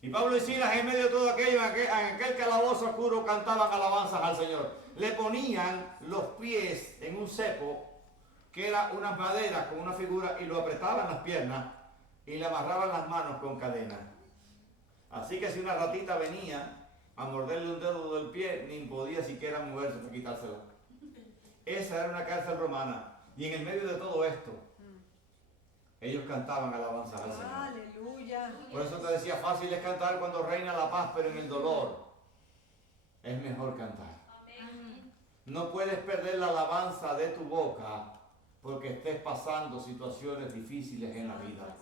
Y Pablo y Silas, en medio de todo aquello, en aquel calabozo oscuro, cantaban alabanzas al Señor. Le ponían los pies en un cepo, que era unas maderas con una figura, y lo apretaban las piernas y le amarraban las manos con cadenas. Así que si una ratita venía a morderle un dedo del pie, ni podía siquiera moverse para quitárselo. Esa era una cárcel romana. Y en el medio de todo esto, ellos cantaban alabanzas al Señor. Aleluya. Por eso te decía, fácil es cantar cuando reina la paz, pero en el dolor es mejor cantar. Amén. No puedes perder la alabanza de tu boca porque estés pasando situaciones difíciles en la vida.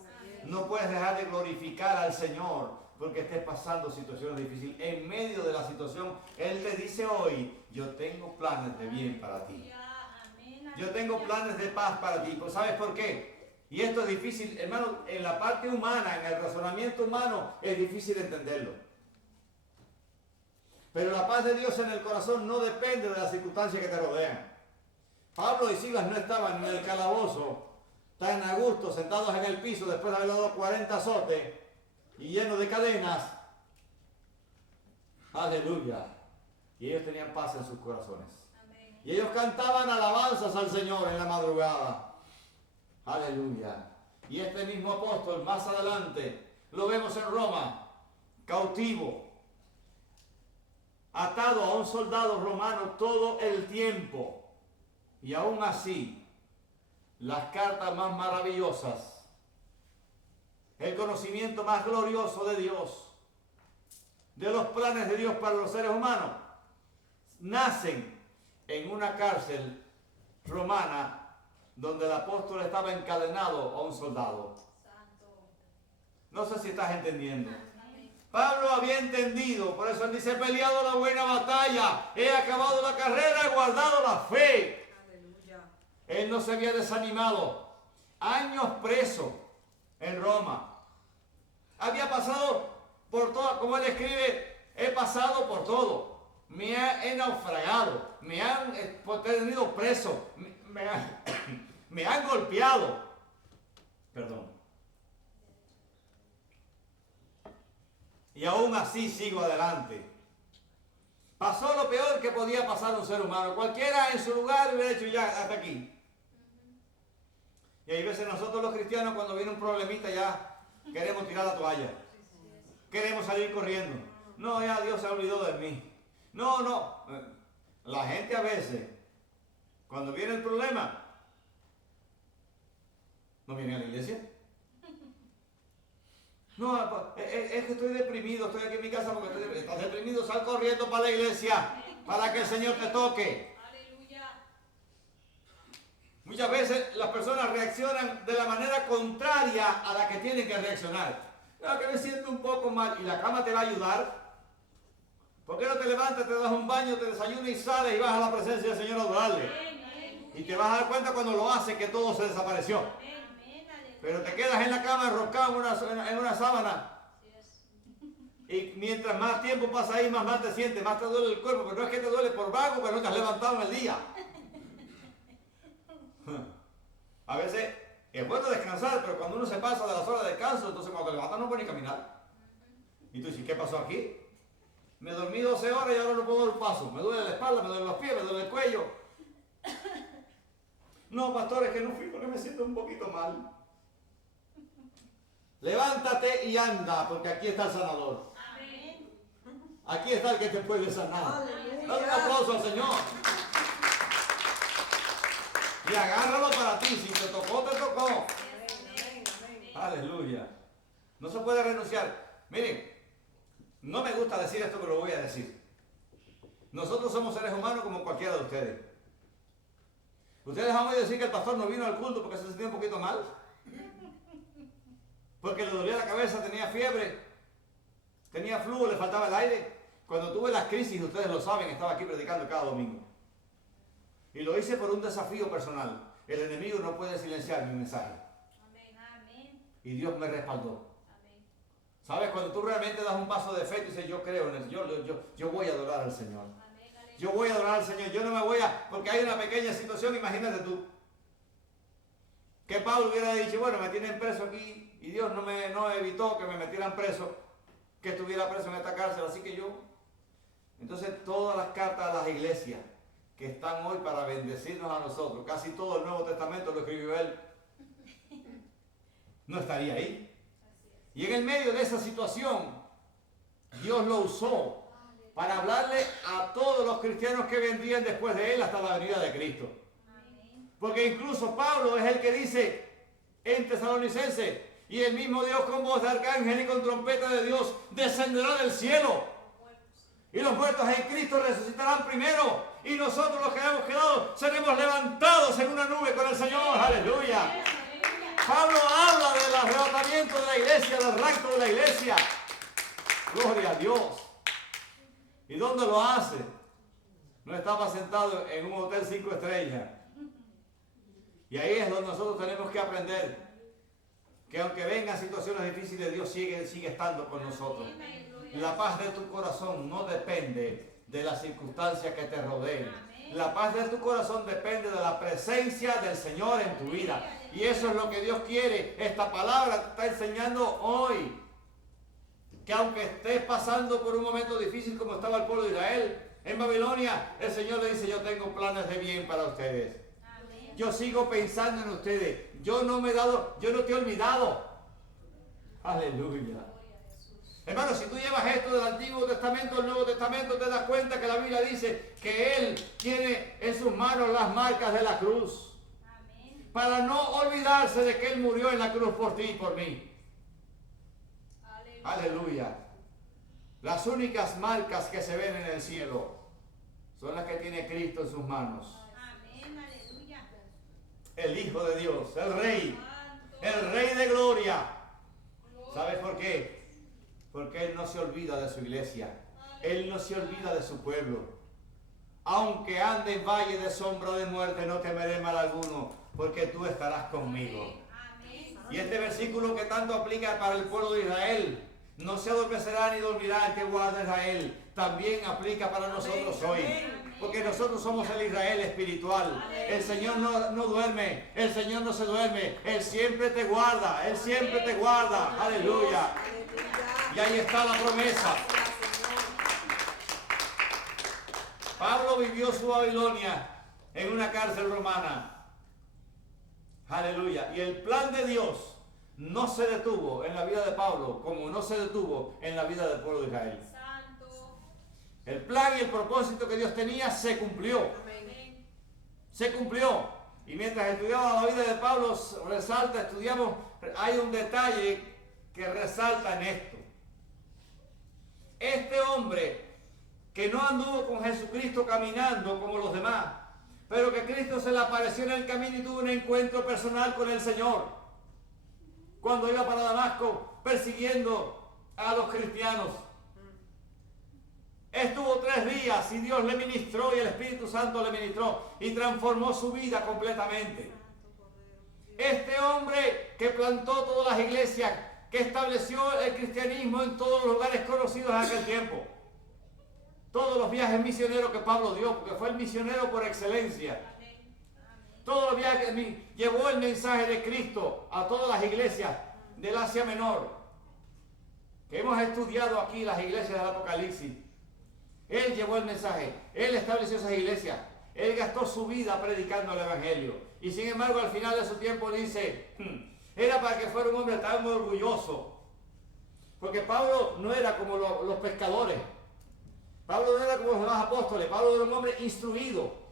No puedes dejar de glorificar al Señor porque estés pasando situaciones difíciles. En medio de la situación, Él te dice hoy, yo tengo planes de bien para ti. Amén. Yo tengo planes de paz para ti. Pues ¿sabes por qué? Y esto es difícil, hermano, en la parte humana, en el razonamiento humano, es difícil entenderlo. Pero la paz de Dios en el corazón no depende de las circunstancias que te rodean. Pablo y Silas no estaban en el calabozo, tan a gusto, sentados en el piso después de haber dado 40 azotes y llenos de cadenas. Aleluya. Y ellos tenían paz en sus corazones. Amén. Y ellos cantaban alabanzas al Señor en la madrugada. Aleluya. Y este mismo apóstol más adelante lo vemos en Roma, cautivo, atado a un soldado romano todo el tiempo. Y aún así, las cartas más maravillosas, el conocimiento más glorioso de Dios, de los planes de Dios para los seres humanos, nacen en una cárcel romana donde el apóstol estaba encadenado a un soldado. Santo. No sé si estás entendiendo. Amén. Pablo había entendido, por eso él dice, he peleado la buena batalla, he acabado la carrera, he guardado la fe. Aleluya. Él no se había desanimado. Años preso en Roma. Había pasado por todo, como él escribe, he pasado por todo. He naufragado, me han tenido preso, me han golpeado. Perdón. Y aún así sigo adelante. Pasó lo peor que podía pasar a un ser humano. Cualquiera en su lugar hubiera hecho ya hasta aquí. Y hay veces nosotros los cristianos cuando viene un problemita ya queremos tirar la toalla. Queremos salir corriendo. No, ya Dios se olvidó de mí. No. La gente a veces, cuando viene el problema, no viene a la iglesia. No, es que estoy deprimido, estoy aquí en mi casa porque estás deprimido, sal corriendo para la iglesia, para que el Señor te toque. Aleluya. Muchas veces las personas reaccionan de la manera contraria a la que tienen que reaccionar. No, que me siento un poco mal y la cama te va a ayudar. ¿Por qué no te levantas, te das un baño, te desayunas y sales y vas a la presencia del Señor a adorarle? Y te vas a dar cuenta cuando lo haces que todo se desapareció. Pero te quedas en la cama enroscado en una sábana. Y mientras más tiempo pasa ahí, más mal te sientes, más te duele el cuerpo. Pero no es que te duele por vago, pero no te has levantado en el día. A veces es bueno descansar, pero cuando uno se pasa de las horas de descanso, entonces cuando te levantas no puedes ni caminar. Y tú dices, ¿qué pasó aquí? Me dormí 12 horas y ahora no puedo dar un paso. Me duele la espalda, me duele los pies, me duele el cuello. No, pastor, es que no fui porque me siento un poquito mal. Levántate y anda, porque aquí está el sanador. Aquí está el que te puede sanar. Dale un aplauso al Señor. Y agárralo para ti. Si te tocó, te tocó. Aleluya. No se puede renunciar. Miren, no me gusta decir esto, pero lo voy a decir. Nosotros somos seres humanos como cualquiera de ustedes. ¿Ustedes han oído decir que el pastor no vino al culto porque se sentía un poquito mal? Porque le dolía la cabeza, tenía fiebre, tenía flujo, le faltaba el aire. Cuando tuve las crisis, ustedes lo saben, estaba aquí predicando cada domingo. Y lo hice por un desafío personal. El enemigo no puede silenciar mi mensaje. Y Dios me respaldó. ¿Sabes? Cuando tú realmente das un paso de fe, tú dices, yo creo en el Señor, yo voy a adorar al Señor. Yo voy a adorar al Señor, yo no me voy a... Porque hay una pequeña situación, imagínate tú. Que Pablo hubiera dicho, bueno, me tienen preso aquí y Dios no evitó que me metieran preso, que estuviera preso en esta cárcel, así que yo... Entonces todas las cartas a las iglesias que están hoy para bendecirnos a nosotros, casi todo el Nuevo Testamento lo escribió él, no estaría ahí. Y en el medio de esa situación, Dios lo usó para hablarle a todos los cristianos que vendrían después de él hasta la venida de Cristo. Porque incluso Pablo es el que dice en Tesalonicenses, y el mismo Dios con voz de arcángel y con trompeta de Dios descenderá del cielo. Y los muertos en Cristo resucitarán primero. Y nosotros los que hemos quedado seremos levantados en una nube con el Señor. Aleluya. Pablo habla del arrebatamiento de la iglesia, del rapto de la iglesia. Gloria a Dios. ¿Y dónde lo hace? No estaba sentado en un hotel 5 estrellas. Y ahí es donde nosotros tenemos que aprender que aunque vengan situaciones difíciles, Dios sigue estando con nosotros. La paz de tu corazón no depende de las circunstancias que te rodeen. La paz de tu corazón depende de la presencia del Señor en tu vida. Y eso es lo que Dios quiere. Esta palabra te está enseñando hoy. Que aunque estés pasando por un momento difícil como estaba el pueblo de Israel en Babilonia, el Señor le dice, yo tengo planes de bien para ustedes. Yo sigo pensando en ustedes. Yo no te he olvidado. Aleluya. Hermano, si tú llevas esto del Antiguo Testamento al Nuevo Testamento, te das cuenta que la Biblia dice que Él tiene en sus manos las marcas de la cruz. Para no olvidarse de que Él murió en la cruz por ti y por mí. Aleluya. Las únicas marcas que se ven en el cielo son las que tiene Cristo en sus manos. El Hijo de Dios, el Rey de gloria. ¿Sabes por qué? Porque Él no se olvida de su iglesia. Él no se olvida de su pueblo. Aunque ande en valle de sombra de muerte, no temeré mal alguno, porque tú estarás conmigo. Y este versículo que tanto aplica para el pueblo de Israel, no se adormecerá ni dormirá el que guarda a Israel, también aplica para nosotros hoy. Porque nosotros somos el Israel espiritual. El Señor no duerme, el Señor no se duerme, Él siempre te guarda, Él siempre te guarda. Aleluya. Y ahí está la promesa. Pablo vivió su Babilonia en una cárcel romana. Aleluya. Y el plan de Dios no se detuvo en la vida de Pablo como no se detuvo en la vida del pueblo de Israel. El plan y el propósito que Dios tenía se cumplió. Se cumplió. Y mientras estudiamos la vida de Pablo, hay un detalle que resalta en esto. Este hombre que no anduvo con Jesucristo caminando como los demás, pero que Cristo se le apareció en el camino y tuvo un encuentro personal con el Señor. Cuando iba para Damasco persiguiendo a los cristianos. Estuvo 3 días y Dios le ministró y el Espíritu Santo le ministró y transformó su vida completamente. Este hombre que plantó todas las iglesias, que estableció el cristianismo en todos los lugares conocidos en aquel tiempo. Todos los viajes misioneros que Pablo dio, porque fue el misionero por excelencia. Todos los viajes que llevó el mensaje de Cristo a todas las iglesias del Asia Menor, que hemos estudiado aquí las iglesias del Apocalipsis. Él llevó el mensaje, él estableció esas iglesias, él gastó su vida predicando el Evangelio. Y sin embargo, al final de su tiempo dice, era para que fuera un hombre tan orgulloso. Porque Pablo no era como los pescadores. Pablo no era como los demás apóstoles. Pablo era un hombre instruido.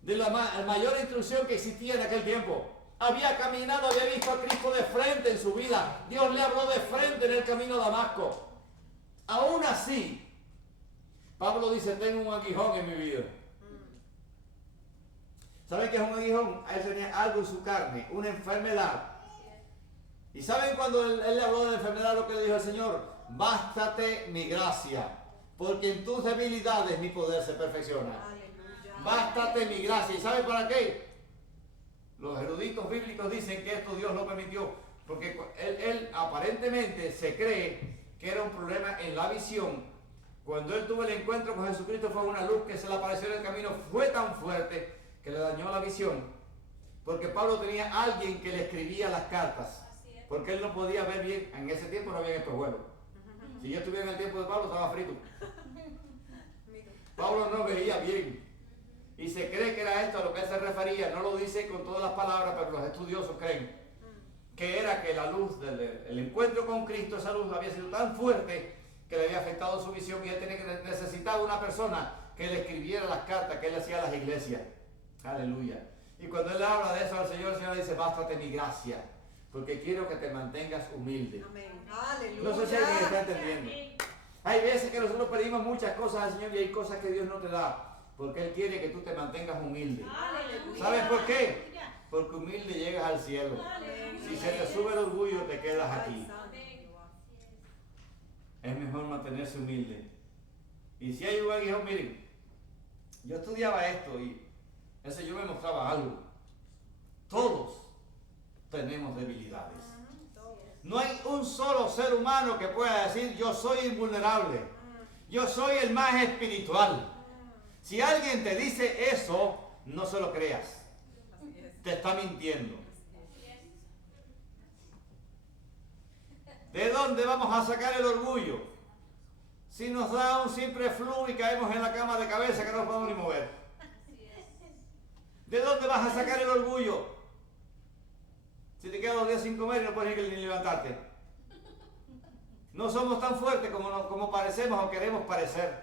De la mayor instrucción que existía en aquel tiempo. Había caminado, había visto a Cristo de frente en su vida. Dios le habló de frente en el camino a Damasco. Aún así, Pablo dice, tengo un aguijón en mi vida. ¿Saben qué es un aguijón? Él tenía algo en su carne, una enfermedad. ¿Y saben cuando él le habló de la enfermedad lo que le dijo al Señor? Bástate mi gracia, porque en tus debilidades mi poder se perfecciona. Bástate mi gracia. ¿Y saben para qué? Los eruditos bíblicos dicen que esto Dios lo permitió, porque él aparentemente se cree que era un problema en la visión. Cuando él tuvo el encuentro con Jesucristo fue una luz que se le apareció en el camino, fue tan fuerte que le dañó la visión, porque Pablo tenía a alguien que le escribía las cartas, porque él no podía ver bien. En ese tiempo no había espejuelos. Si yo estuviera en el tiempo de Pablo estaba frito. Pablo no veía bien y se cree que era esto a lo que él se refería. No lo dice con todas las palabras, pero los estudiosos creen que era que la luz del encuentro con Cristo, esa luz había sido tan fuerte que le había afectado su visión y él necesitaba una persona que le escribiera las cartas que él hacía a las iglesias. Aleluya. Y cuando él habla de eso al Señor, el Señor le dice, bástate mi gracia, porque quiero que te mantengas humilde. Amén. Aleluya. No sé si alguien está entendiendo. Hay veces que nosotros pedimos muchas cosas al Señor y hay cosas que Dios no te da, porque Él quiere que tú te mantengas humilde. Aleluya. ¿Sabes por qué? Porque humilde llegas al cielo. Si se te sube el orgullo, te quedas aquí. Es mejor mantenerse humilde. Y si hay un aguijón, miren, yo estudiaba esto y el Señor me mostraba algo. Todos tenemos debilidades. No hay un solo ser humano que pueda decir, yo soy invulnerable. Yo soy el más espiritual. Si alguien te dice eso, no se lo creas. Te está mintiendo. ¿De dónde vamos a sacar el orgullo? Si nos da un simple flu y caemos en la cama de cabeza que no nos podemos ni mover. ¿De dónde vas a sacar el orgullo? Si te quedas 2 días sin comer y no puedes ni levantarte. No somos tan fuertes como parecemos o queremos parecer.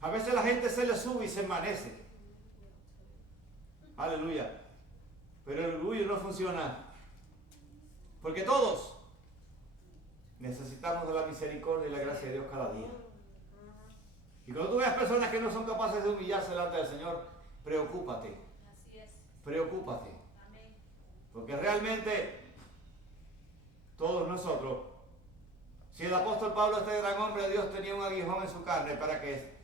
A veces la gente se le sube y se envanece. Aleluya. Pero el orgullo no funciona. Porque todos necesitamos de la misericordia y la gracia de Dios cada día. Y cuando tú veas personas que no son capaces de humillarse delante del Señor, preocúpate. Preocúpate. Porque realmente todos nosotros, si el apóstol Pablo, este gran hombre de Dios, tenía un aguijón en su carne para que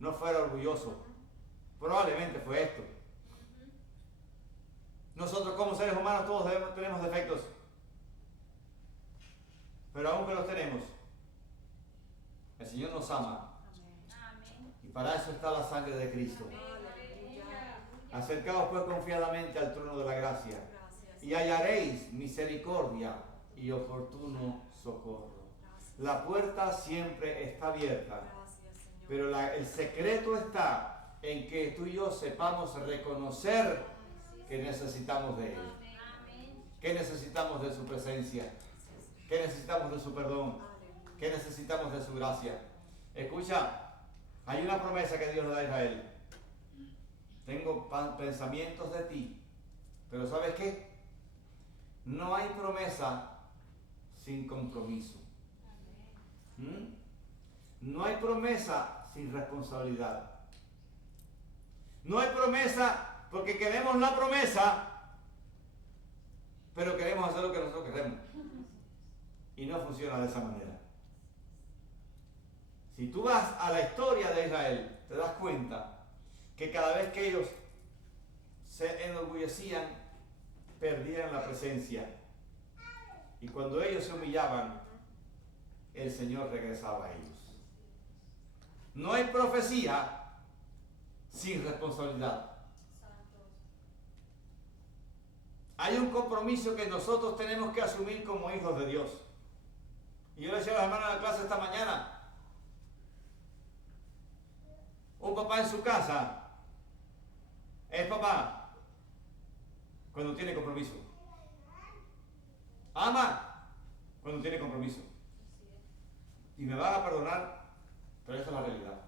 no fuera orgulloso, probablemente fue esto. Nosotros como seres humanos todos tenemos defectos, pero aunque los tenemos, el Señor nos ama. Y para eso está la sangre de Cristo. Acercaos pues confiadamente al trono de la gracia y hallaréis misericordia y oportuno socorro. La puerta siempre está abierta, pero el secreto está en que tú y yo sepamos reconocer que necesitamos de Él, que necesitamos de su presencia, que necesitamos de su perdón, que necesitamos de su gracia. Escucha, hay una promesa que Dios le da a Israel. Tengo pensamientos de ti, pero ¿sabes qué? No hay promesa sin compromiso. No hay promesa sin responsabilidad. No hay promesa porque queremos la promesa, pero queremos hacer lo que nosotros queremos. Y no funciona de esa manera. Si tú vas a la historia de Israel, te das cuenta que cada vez que ellos se enorgullecían, perdían la presencia. Y cuando ellos se humillaban, el Señor regresaba a ellos. No hay profecía sin responsabilidad. Hay un compromiso que nosotros tenemos que asumir como hijos de Dios. Y yo le decía a los hermanos en la clase esta mañana, un papá en su casa es papá cuando tiene compromiso. Ama cuando tiene compromiso. Y me van a perdonar, pero esa es la realidad.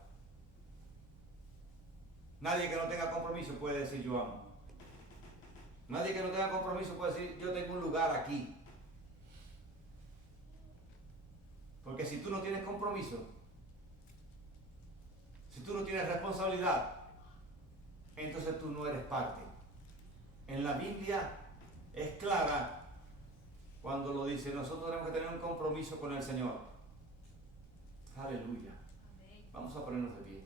Nadie que no tenga compromiso puede decir yo amo. Nadie que no tenga compromiso puede decir yo tengo un lugar aquí. Porque si tú no tienes compromiso, si tú no tienes responsabilidad, entonces tú no eres parte. En la Biblia es clara cuando lo dice, nosotros tenemos que tener un compromiso con el Señor. Aleluya. Vamos a ponernos de pie.